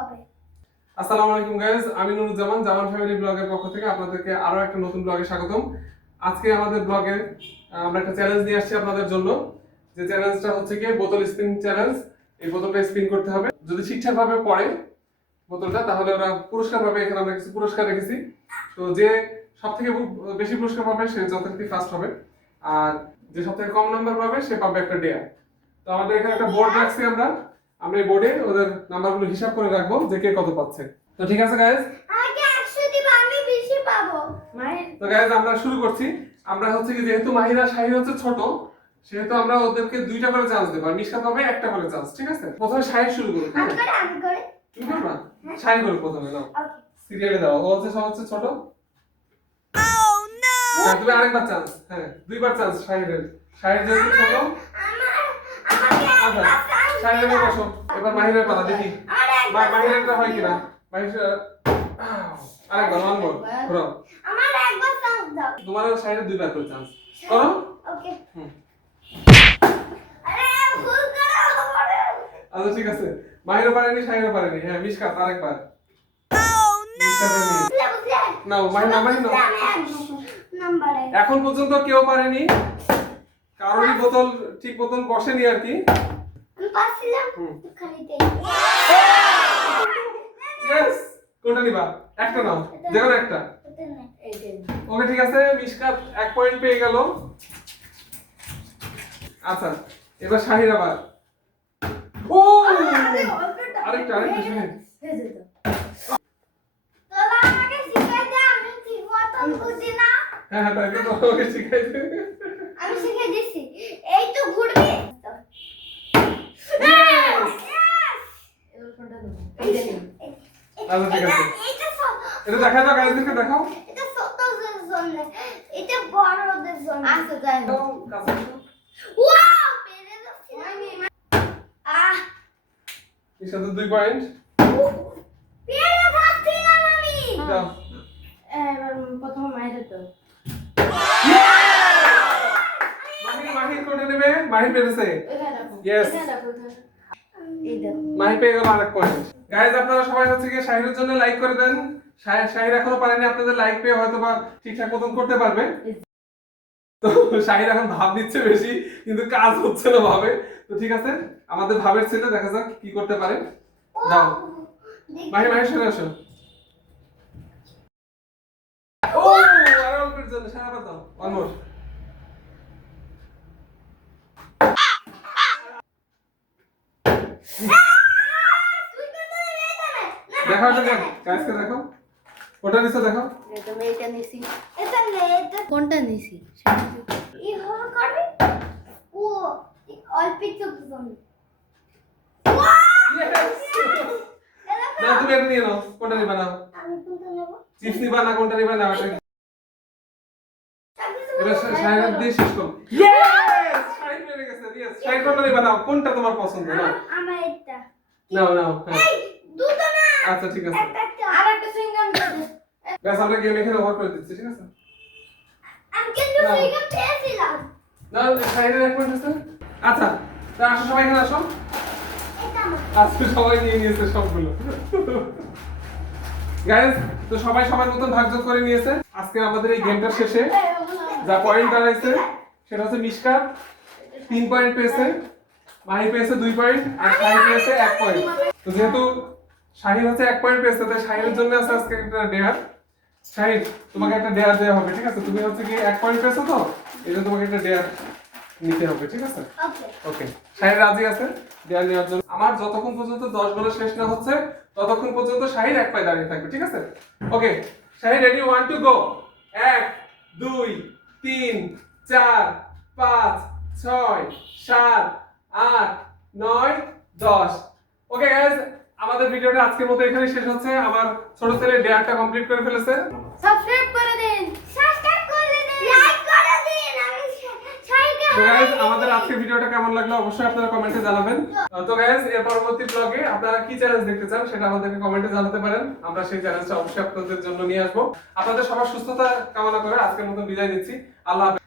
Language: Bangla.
হবে। আসসালামু আলাইকুম গাইস, আমি নুরুজ্জামান জামান ফ্যামিলি ব্লগের পক্ষ থেকে আপনাদেরকে আরো একটা নতুন ব্লগে স্বাগতম। আজকে আমাদের ব্লগে আমরা একটা চ্যালেঞ্জ নিয়ে আসছি আপনাদের জন্য। যে চ্যালেঞ্জটা হচ্ছে কি বোতল স্পিন চ্যালেঞ্জ। এই বোতলটা স্পিন করতে হবে, যদি ঠিকঠাকভাবে পড়ে বোতলটা তাহলে ওরা পুরস্কার পাবে। এখানে আমরা কিছু পুরস্কার রেখেছি, তো যে সবথেকে বেশি পুরস্কার পাবে সে যথারীতি ফার্স্ট হবে, আর যে সবথেকে কম নাম্বার পাবে সে পাবে একটা ডেয়ার। তো আমাদের এখানে একটা বোর্ড রাখছি, আমরা এই বোর্ডে ওদের নাম্বারগুলো হিসাব করে রাখবো যে কে কত পাচ্ছে। তো ঠিক আছে গাইস, আগে 100 দিবা, আমি বেশি পাবো। তো গাইস আমরা শুরু করছি। আমরা হচ্ছে কি যেহেতু মাহিরা শাহির হচ্ছে ছোট, সেহেতু আমরা ওদেরকে দুইটা করে চান্স দেব, আর মিশকা পাবে একটা করে চান্স। ঠিক আছে, প্রথমে শাহির শুরু করব। আমি করে তুমি করবা? শাহির করবে প্রথমে, নাও সিরিয়ালে দাও। ও হচ্ছে সব হচ্ছে ছোট। হ্যাঁ, তুমি আরেকবার চান্স। হ্যাঁ, দুইবার চান্স শাহিরের। শাহির যেহেতু ছোট, আচ্ছা শাহিরের বসো। এবার মাহিরের পালা, দেখি মাহিরেরটা হয় কিনা। মাহির আরেকবার ওয়ান মোর করো। আমার একবার চান্স দাও। তোমার আর শাহিরের দুইবার করে চান্স করো। ওকে। হুম, আরে ভুল করো আমারে। আচ্ছা ঠিক আছে, মাহিরও পারেনি শাহিরও পারেনি। হ্যাঁ, মিশকাত আরেকবার। নাও মাহির নাম্বার নাও। নাম্বারে এখন পর্যন্ত কেউ পারেনি, কারোরই বোতল ঠিক মতন বসেনি আর কি। আমি পাচ্ছিলাম খালিতে। ইয়েস, কোনটা নিবা? একটা নাও, যেকোনো একটা। ওকে ঠিক আছে, মিশকাত 1 পয়েন্ট পেয়ে গেল। আচ্ছা এবার শাহির আবার। ও আরেকটা শাহির। তোলা আমাকে শিখাই দে, আমি ঠিক মতন বুঝি না। হ্যাঁ হ্যাঁ, তাকে তো ওকে শিখাই দে। আমি শিখাই দিছি। এই তো ঘুরবি। আচ্ছা ঠিক আছে, এটা এটা দেখা দাও, গাইজদেরকে দেখাও। এটা ছোটদের জন্য, এটা বড়দের জন্য। আচ্ছা যাই। কাছে আসো। ওয়াও, পেরে যাচ্ছি না। মিশকাত 2 পয়েন্ট পেরে যাচ্ছি না আমি। দাও। এবার প্রথমে মাইরে তো মাহির কোনটা নেবে? মাহির পেরেছে। এখানে রাখো Yes. এখানে রাখো এখানে। এই দেখো মাহি পেয়ে গেল আরেক পয়েন্ট। গাইজ আপনারা সবাই হচ্ছে কি শাহিরের জন্য লাইক করে দেন। শাহির এখনো পারেনি, আপনাদের লাইক পেয়ে হয়তো বা ঠিকঠাক মতন করতে পারবে। তো শাহির এখন ভাব নিচ্ছে বেশি, কিন্তু কাজ হচ্ছে না ভাবে। তো ঠিক আছে, আমাদের ভাবের ছেলে, দেখা যাক কি করতে পারে। দাও মাহি সরে আসো। ও আরে অল্পের জন্য সারা দাও, ওয়ান মোর। দেখো এটা, দেখো গাইজকে দেখো, ওটা নিচে দেখো। তুমি এটা নিছি এটা নে, এটা কোনটা নিছি ই হল করবি। ও অল্প একটু জন্য। Yes! না তুমি এটা নিয়ে নাও, কোনটা নিবা নাও। আমি কোনটা নেব? চিপস নিবা না কোনটা নিবা না ওটা। এবার শাহির দিয়ে শেষ করো। ইয়েস! শাহির পেরে গেছে। ইয়েস, শাহির কোনটা নিবা নাও, কোনটা তোমার পছন্দ নাও। আমার এটা। নাও নাও। হ্যাঁ এই দুটো না। আচ্ছা ঠিক আছে, একটা। আরেকটা সুইংগাম দাও গাইস আমরা গেম এখানে ওভার করে দিচ্ছি। ঠিক আছে, আমি কিন্তু নাও। সুইগা পেয়েছিলাম। নাও শাহিরের এক পয়েন্ট আছে। আচ্ছা তা আসো, সবাই এখানে আসো। এটা আমার। আজকে সবাই নিয়ে নিয়েছে সবগুলো। গাইস তো সবাই সবার মতন ভাগযোগ করে নিয়েছে। আজকে আমাদের এই গেমটার শেষে যা পয়েন্ট দাঁড়াইছে সেটা হচ্ছে মিশকাত 3 পয়েন্ট পেয়েছে, মাহি পেয়েছে 2 পয়েন্ট, আর শাহির পেয়েছে 1 পয়েন্ট। তো যেহেতু শাহির হচ্ছে 1 পয়েন্ট পেয়েছে, তাই শাহিরের জন্য আছে আজকে একটা ডেয়ার। শাহির তোমাকে একটা ডেয়ার দেওয়া হবে। ঠিক আছে, তুমি হচ্ছে কি 1 পয়েন্ট পেয়েছো, তো এটা তোমাকে একটা ডেয়ার নিতে হবে। ঠিক আছে, ওকে। ওকে। শাহির রাজি আছে ডেয়ার নেওয়ার জন্য। আমার যতক্ষণ পর্যন্ত 10 বলে শেষ না হচ্ছে ততক্ষণ পর্যন্ত শাহির 1 পায়ে দাঁড়িয়ে থাকবে। ঠিক আছে, okay. Shahir ready, 1 two go. 1 2 3 4 5 6 7 8 9 10। Okay guys, আমাদের ভিডিওটা আজকের মতো এখানে শেষ হচ্ছে। আমার ছোট ছেলে ডেয়ারটা কমপ্লিট করে ফেলেছে। সাবস্ক্রাইব করে দিন সাবস্ক্রাইব করে দিন, লাইক করে দিন। আমি শাইকে তো গাইস আমাদের আজকের ভিডিওটা কেমন লাগলো অবশ্যই আপনারা কমেন্টে জানাবেন। তো গাইস এর পরবর্তী ব্লগে আপনারা কি চ্যালেঞ্জ দেখতে চান সেটা আমাদেরকে কমেন্টে জানাতে পারেন। আমরা সেই চ্যালেঞ্জটা অবশ্যই আপনাদের জন্য নিয়ে আসবো। আপনাদের সবার সুস্থতা কামনা করে আজকের মতো বিদায় নিচ্ছি। আল্লাহ হাফেজ।